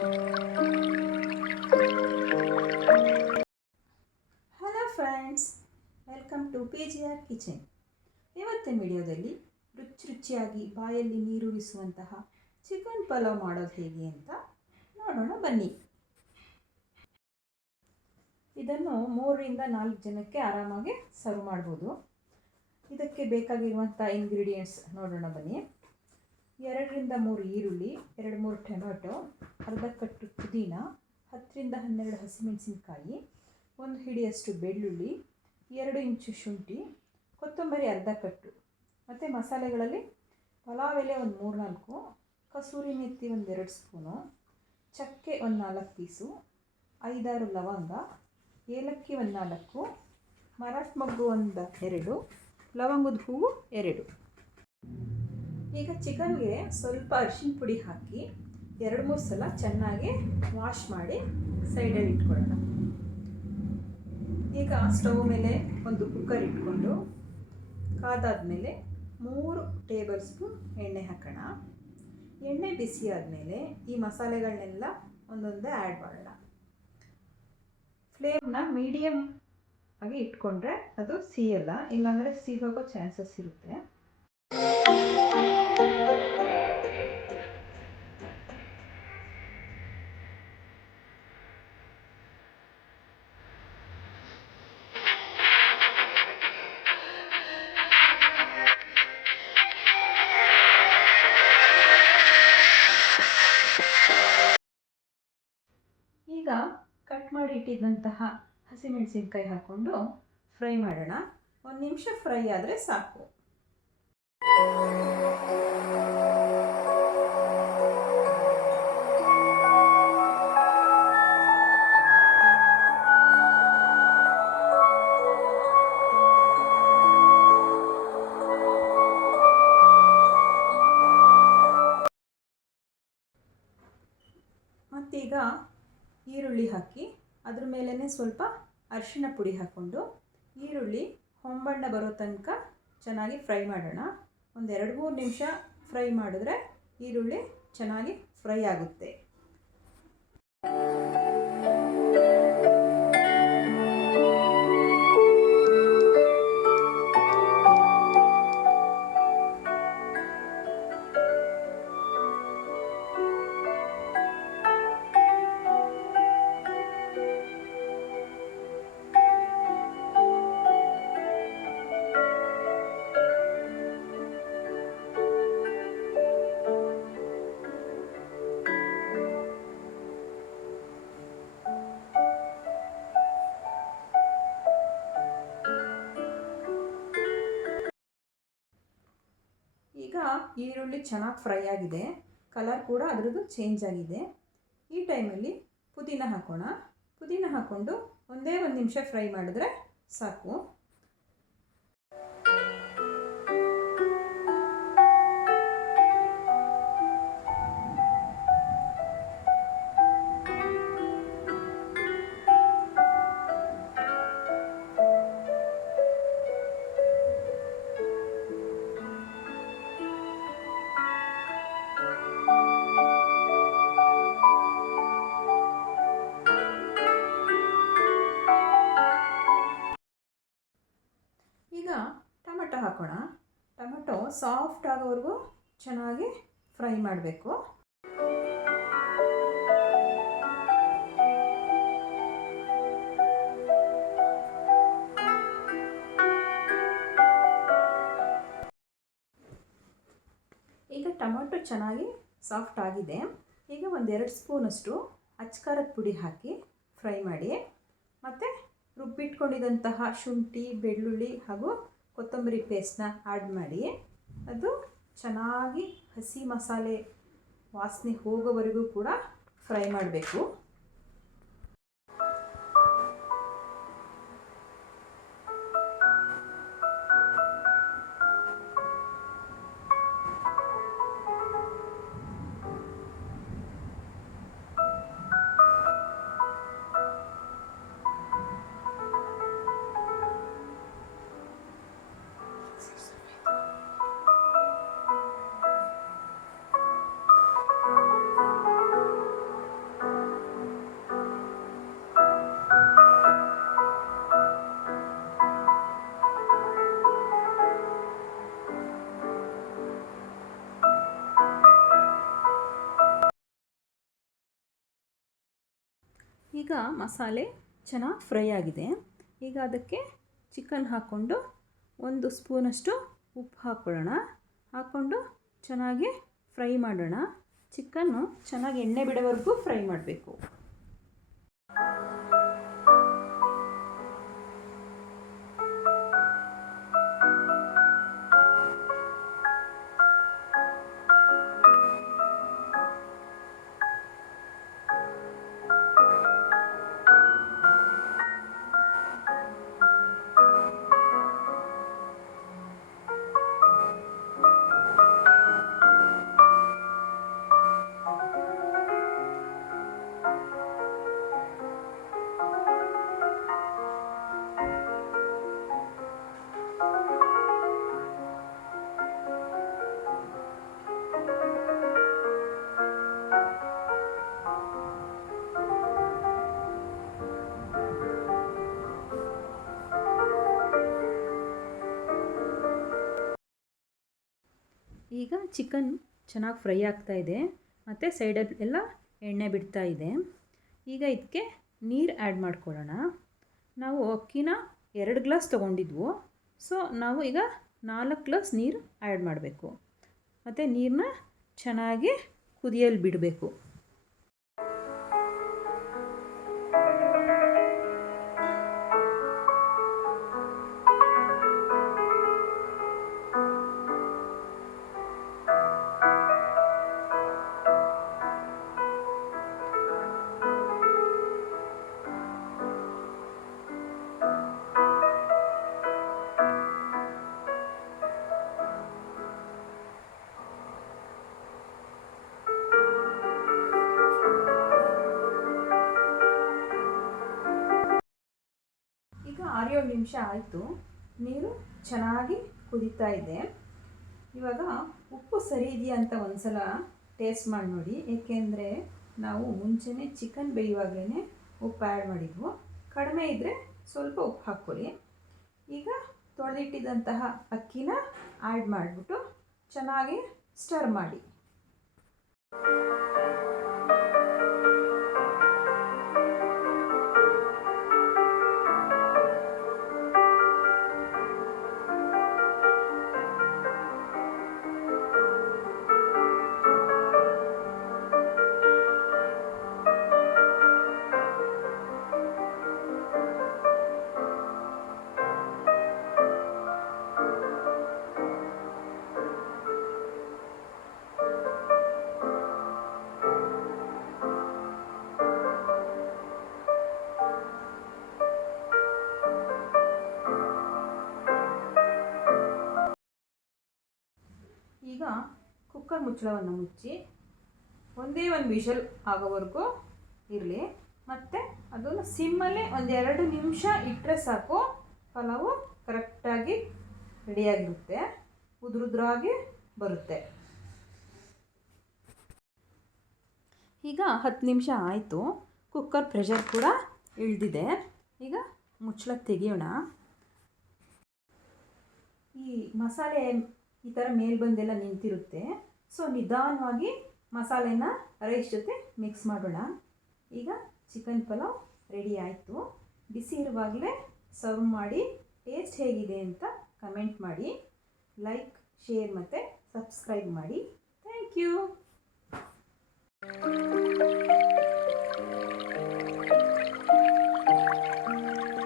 Hello friends, welcome to PGR kitchen. ಇವತ್ತಿನ ವಿಡಿಯೋದಲ್ಲಿ ರುಚಿಯಾಗಿ ಬಾಯಲ್ಲಿ ನೀರೂರಿಸುವಂತಹ ಚಿಕನ್ ಪಲಾವ್ ಮಾಡೋದು ಹೇಗೆ ಅಂತ ನೋಡೋಣ ಬನ್ನಿ. ಇದನ್ನು 3ರಿಂದ 4 ಜನಕ್ಕೆ ಆರಾಮಾಗಿ ಸರ್ವ್ ಮಾಡ್ಬೋದು. ಇದಕ್ಕೆ ಬೇಕಾಗಿರುವಂಥ ಇಂಗ್ರೀಡಿಯೆಂಟ್ಸ್ ನೋಡೋಣ ಬನ್ನಿ. 2ರಿಂದ 3 ಈರುಳ್ಳಿ, 2-3 ಟೊಮೆಟೊ, ಅರ್ಧ ಕಟ್ಟು ಪುದೀನ, 10ರಿಂದ 12 ಹಸಿಮೆಣಸಿನಕಾಯಿ, 1 ಹಿಡಿಯಷ್ಟು ಬೆಳ್ಳುಳ್ಳಿ, 2 ಇಂಚು ಶುಂಠಿ, ಕೊತ್ತಂಬರಿ ಅರ್ಧ ಕಟ್ಟು, ಮತ್ತು ಮಸಾಲೆಗಳಲ್ಲಿ ಪಲಾವ್ ಎಲೆ ಒಂದು 3-4, ಕಸೂರಿ ಮೆಥಿ ಒಂದು 2 ಸ್ಪೂನು, ಚಕ್ಕೆ ಒಂದು 4 ಪೀಸು, 5-6 ಲವಂಗ, ಏಲಕ್ಕಿ ಒಂದು 4, ಮರಾಠ ಮೊಗ್ಗು ಒಂದು 2, ಲವಂಗದ ಹೂವು 2. ಈಗ ಚಿಕನ್ಗೆ ಸ್ವಲ್ಪ ಅರಿಶಿನ ಪುಡಿ ಹಾಕಿ 2-3 ಸಲ ಚೆನ್ನಾಗಿ ವಾಶ್ ಮಾಡಿ ಸೈಡಲ್ಲಿ ಇಟ್ಕೊಳ್ಳೋಣ. ಈಗ ಸ್ಟವ್ ಮೇಲೆ ಒಂದು ಕುಕ್ಕರ್ ಇಟ್ಕೊಂಡು ಕಾದಾದ್ಮೇಲೆ 3 ಟೇಬಲ್ ಸ್ಪೂನ್ ಎಣ್ಣೆ ಹಾಕೋಣ. ಎಣ್ಣೆ ಬಿಸಿ ಆದಮೇಲೆ ಈ ಮಸಾಲೆಗಳನ್ನೆಲ್ಲ ಒಂದೊಂದೇ ಆ್ಯಡ್ ಮಾಡೋಣ. ಫ್ಲೇಮ್ನ ಮೀಡಿಯಮ್ ಆಗಿ ಇಟ್ಕೊಂಡ್ರೆ ಅದು ಸಿಯಲ್ಲ, ಇಲ್ಲಾಂದರೆ ಸಿಗೋಗೋ ಚಾನ್ಸಸ್ ಇರುತ್ತೆ. ಈಗ ಕಟ್ ಮಾಡಿ ಇಟ್ಟಿದ್ದಂತಹ ಹಸಿಮೆಣಸಿನ್ಕಾಯಿ ಹಾಕ್ಕೊಂಡು ಫ್ರೈ ಮಾಡೋಣ. 1 ನಿಮಿಷ ಫ್ರೈ ಆದರೆ ಸಾಕು. ಮತ್ತೀಗ ಈರುಳ್ಳಿ ಹಾಕಿ ಅದ್ರ ಮೇಲೇ ಸ್ವಲ್ಪ ಅರಿಶಿಣ ಪುಡಿ ಹಾಕ್ಕೊಂಡು ಈರುಳ್ಳಿ ಹೊಂಬಣ್ಣ ಬರೋ ತನಕ ಚೆನ್ನಾಗಿ ಫ್ರೈ ಮಾಡೋಣ. ಒಂದು 2-3 ನಿಮಿಷ ಫ್ರೈ ಮಾಡಿದ್ರೆ ಈರುಳ್ಳಿ ಚೆನ್ನಾಗಿ ಫ್ರೈ ಆಗುತ್ತೆ. ಈಗ ಈರುಳ್ಳಿ ಚೆನ್ನಾಗಿ ಫ್ರೈ ಆಗಿದೆ, ಕಲರ್ ಕೂಡ ಅದರದ್ದು ಚೇಂಜ್ ಆಗಿದೆ. ಈ ಟೈಮಲ್ಲಿ ಪುದೀನ ಹಾಕೋಣ. ಪುದೀನ ಹಾಕ್ಕೊಂಡು 1 ನಿಮಿಷ ಫ್ರೈ ಮಾಡಿದ್ರೆ ಸಾಕು. ಈಗ ಟೊಮೆಟೊ ಹಾಕೋಣ. ಟೊಮೆಟೊ ಸಾಫ್ಟ್ ಆಗೋವರೆಗೂ ಚೆನ್ನಾಗಿ ಫ್ರೈ ಮಾಡಬೇಕು. ಈಗ ಟೊಮೆಟೊ ಚೆನ್ನಾಗಿ ಸಾಫ್ಟ್ ಆಗಿದೆ. ಈಗ 1-2 ಸ್ಪೂನಷ್ಟು ಅಚ್ಕಾರದ ಪುಡಿ ಹಾಕಿ ಫ್ರೈ ಮಾಡಿ, ಮತ್ತು ರುಬ್ಬಿಟ್ಕೊಂಡಿದ್ದಂತಹ ಶುಂಠಿ, ಬೆಳ್ಳುಳ್ಳಿ ಹಾಗೂ ಕೊತ್ತಂಬರಿ ಪೇಸ್ಟ್ನ ಆ್ಯಡ್ ಮಾಡಿ ಅದು ಚೆನ್ನಾಗಿ ಹಸಿ ಮಸಾಲೆ ವಾಸನೆ ಹೋಗೋವರೆಗೂ ಕೂಡ ಫ್ರೈ ಮಾಡಬೇಕು. ಈಗ ಮಸಾಲೆ ಚೆನ್ನಾಗಿ ಫ್ರೈ ಆಗಿದೆ. ಈಗ ಅದಕ್ಕೆ ಚಿಕನ್ ಹಾಕ್ಕೊಂಡು 1 ಸ್ಪೂನಷ್ಟು ಉಪ್ಪು ಹಾಕ್ಕೊಳ್ಳೋಣ. ಹಾಕ್ಕೊಂಡು ಚೆನ್ನಾಗಿ ಫ್ರೈ ಮಾಡೋಣ. ಚಿಕನ್ನು ಚೆನ್ನಾಗಿ ಎಣ್ಣೆ ಬಿಡೋವರೆಗೂ ಫ್ರೈ ಮಾಡಬೇಕು. ಈಗ ಚಿಕನ್ ಚೆನ್ನಾಗಿ ಫ್ರೈ ಆಗ್ತಾ ಇದೆ ಮತ್ತು ಸೈಡಲ್ಲಿ ಎಲ್ಲ ಎಣ್ಣೆ ಬಿಡ್ತಾ ಇದೆ. ಈಗ ಇದಕ್ಕೆ ನೀರು ಆ್ಯಡ್ ಮಾಡ್ಕೊಳ್ಳೋಣ. ನಾವು ಅಕ್ಕಿನ 2 ಗ್ಲಾಸ್ ತೊಗೊಂಡಿದ್ವು. ಸೊ ನಾವು ಈಗ 4 ಗ್ಲಾಸ್ ನೀರು ಆ್ಯಡ್ ಮಾಡಬೇಕು ಮತ್ತು ನೀರನ್ನ ಚೆನ್ನಾಗಿ ಕುದಿಯಲು ಬಿಡಬೇಕು. ಈಗ 6-7 ನಿಮಿಷ ಆಯಿತು. ನೀರು ಚೆನ್ನಾಗಿ ಕುದೀತಾ ಇದೆ. ಇವಾಗ ಉಪ್ಪು ಸರಿ ಇದೆಯಾ ಅಂತ ಒಂದ್ಸಲ ಟೇಸ್ಟ್ ಮಾಡಿ ನೋಡಿ. ಏಕೆಂದರೆ ನಾವು ಮುಂಚೆನೇ ಚಿಕನ್ ಬೇಯುವಾಗಲೇ ಉಪ್ಪು ಆ್ಯಡ್ ಮಾಡಿದ್ವು. ಕಡಿಮೆ ಇದ್ದರೆ ಸ್ವಲ್ಪ ಉಪ್ಪು ಹಾಕ್ಕೊಳ್ಳಿ. ಈಗ ತೊಳೆದಿಟ್ಟಿದ್ದಂತಹ ಅಕ್ಕಿನ ಆ್ಯಡ್ ಮಾಡಿಬಿಟ್ಟು ಚೆನ್ನಾಗಿ ಸ್ಟರ್ ಮಾಡಿ. ಈಗ ಕುಕ್ಕರ್ ಮುಚ್ಚಳವನ್ನು ಮುಚ್ಚಿ ಒಂದೇ ಒಂದು ವಿಷಲ್ ಆಗೋವರೆಗೂ ಇರಲಿ. ಮತ್ತು ಅದನ್ನು ಸಿಮ್ಮಲ್ಲೇ 1-2 ನಿಮಿಷ ಇಟ್ಟರೆ ಸಾಕು. ಪಲಾವು ಕರೆಕ್ಟಾಗಿ ರೆಡಿಯಾಗಿರುತ್ತೆ, ಉದುರುದ್ರಾಗಿ ಬರುತ್ತೆ. ಈಗ 10 ನಿಮಿಷ ಆಯಿತು. ಕುಕ್ಕರ್ ಪ್ರೆಷರ್ ಕೂಡ ಇಳಿದಿದೆ. ಈಗ ಮುಚ್ಚಳ ತೆಗೆಯೋಣ. ಈ ಮಸಾಲೆ ಈ ಥರ ಮೇಲೆ ಬಂದೆಲ್ಲ ನಿಂತಿರುತ್ತೆ. ಸೊ ನಿಧಾನವಾಗಿ ಮಸಾಲೆನ ರೈಸ್ ಜೊತೆ ಮಿಕ್ಸ್ ಮಾಡೋಣ. ಈಗ ಚಿಕನ್ ಪಲಾವ್ ರೆಡಿ ಆಯಿತು. ಬಿಸಿ ಇರುವಾಗಲೇ ಸರ್ವ್ ಮಾಡಿ ಟೇಸ್ಟ್ ಹೇಗಿದೆ ಅಂತ ಕಮೆಂಟ್ ಮಾಡಿ. ಲೈಕ್, ಶೇರ್ ಮತ್ತು ಸಬ್ಸ್ಕ್ರೈಬ್ ಮಾಡಿ. Thank you.